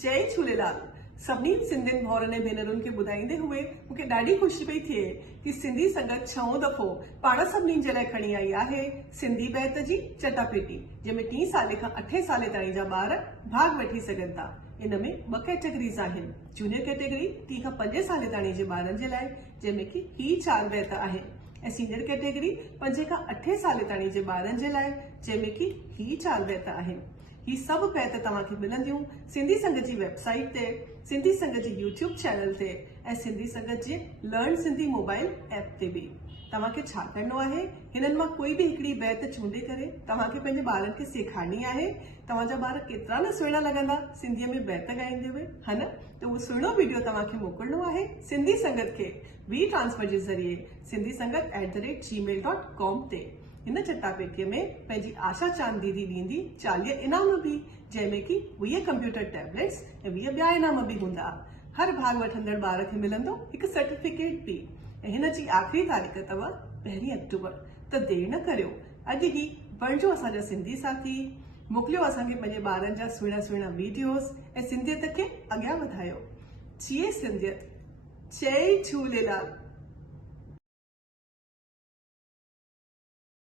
जय झूलेलाल। सभी सिंधियुनि भाउरनि ऐं भेनरुनि खे ॿुधाईंदे हुए मूंखे ॾाढी ख़ुशी पई थिए कि सिंधी संगत 6 दफ़ो पाण सभिनी जे लाइ खणी आई आहे सिंधी बैत जी चटापेटी, जंहिंमें 3 साले खां 8 साले ताईं जा ॿार भाग वठी सघनि था। इन में 2 कैटेगरीज़ आहिनि। जूनियर कैटेगरी 3 खां 5 साले ताईं जे ॿारनि जे लाइ, जंहिंमें कि ही 4 बैत आहिनि, ऐं सीनियर कैटेगरी 5 खां 8 साले ताईं जे ॿारनि जे लाइ, जंहिंमें कि ही 4 बैत आहिनि। ही सभु बैत तव्हांखे मिलंदियूं सिंधी संगत जी वेबसाइट ते, सिंधी संगत जी यूट्यूब चैनल ते ऐं सिंधी संगत जे लर्न सिंधी मोबाइल ऐप ते बि। तव्हांखे छा करणो आहे, हिननि मां कोई बि हिकिड़ी बैत चूंडे करे तव्हांखे पंहिंजे ॿारनि खे सेखारणी आहे। तव्हांजा ॿार केतिरा न सुहिणा लॻंदा सिंधीअ में बैत ॻाईंदे हुए, है न? त उहो सुहिणो वीडियो तव्हांखे मोकिलणो आहे सिंधी संगत खे वी ट्रांसफर जे ज़रिए sindhisangat@gmail.com ते। हिन चटापेटीअ में पंहिंजी आशा चांद दीदी ॾींदी 40 इनाम बि, जंहिंमें कि 20 कंप्यूटर टैबलेट्स ऐं 20 ॿिया इनाम बि हूंदा। हर भाग वठंदड़ ॿार खे मिलंदो हिकु सर्टिफिकेट बि, ऐं हिन जी आख़िरी तारीख़ अथव 1 अक्टूबर। त देरि न करियो, अॼु ई बणिजो असांजा सिंधी साथी। मोकिलियो असांखे पंहिंजे ॿारनि जा सुहिणा सुहिणा वीडियोस ऐं सिंधियत खे अॻियां वधायो। जिए सिंधियत। जय झूलेलाल।